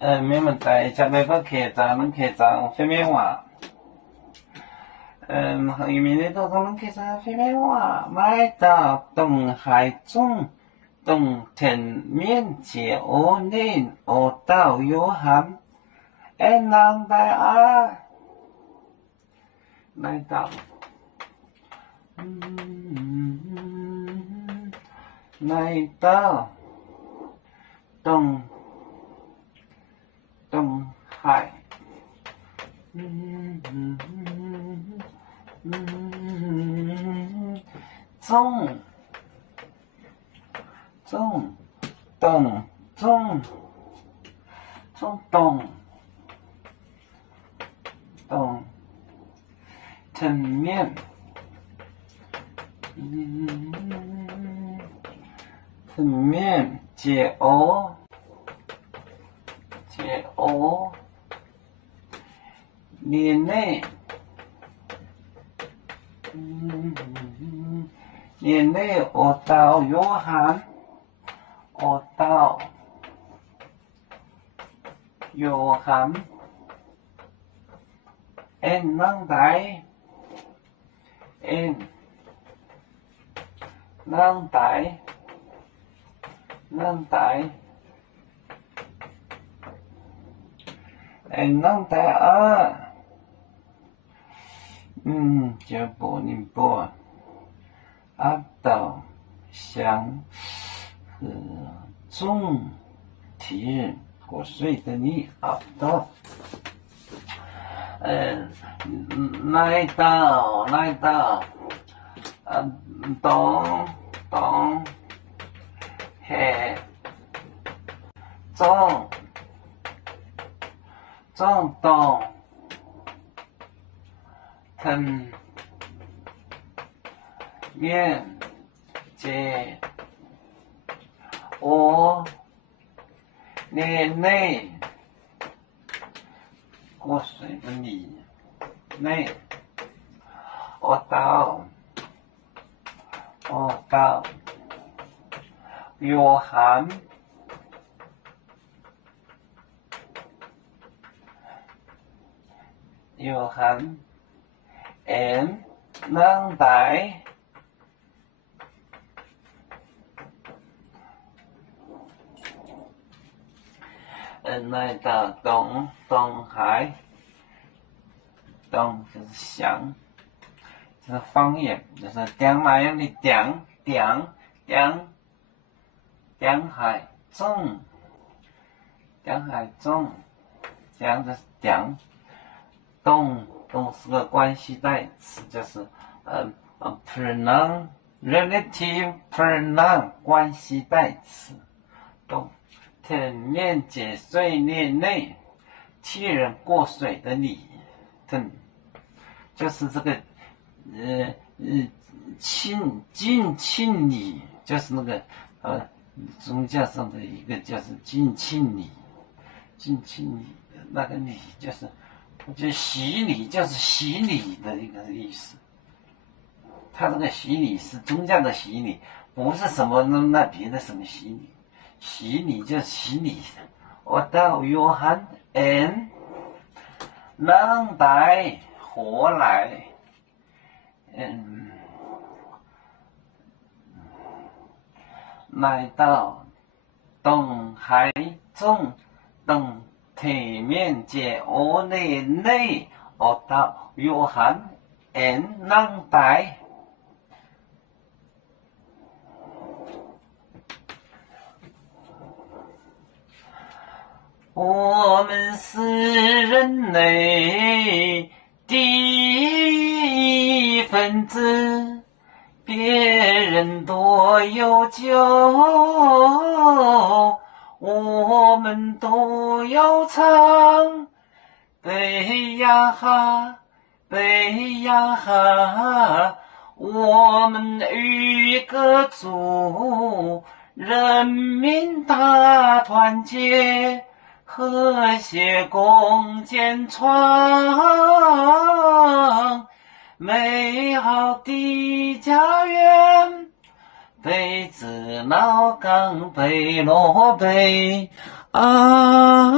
没问题，吃那个客栈，恁客栈什么话？因为你都从恁客栈什么话？买到东海中，东天面接我恁我到约翰，人在啊，来到，来到东海。东城面，城面接我，年内，年内我到约翰，我到约翰。能带，能带，能带啊，就不能不，阿到想和中体过水的你阿到。来到，东海中东藤面接我年内过水的你内我到约翰能带来到东海，东就是乡，就是方言，就是江那样的江海中，江就是江，东是个关系代词，就是pronoun relative pronoun 关系代词，东。藤面接水年内，替人过水的你，藤就是这个近亲你，就是那个宗教上的一个就是近亲你的那个你就洗礼，就是洗礼的一个意思。他这个洗礼是宗教的洗礼，不是什么那别的什么洗礼。洗礼就是洗礼，我到约翰能带回来，来到东海中东体面接我的内，我到约翰能带。我们是人类的一份子，别人多有酒，我们都要唱。背呀哈，背呀哈，我们与歌祖，人民大团结。和谐共建创美好的家园，北至老港北落北啊。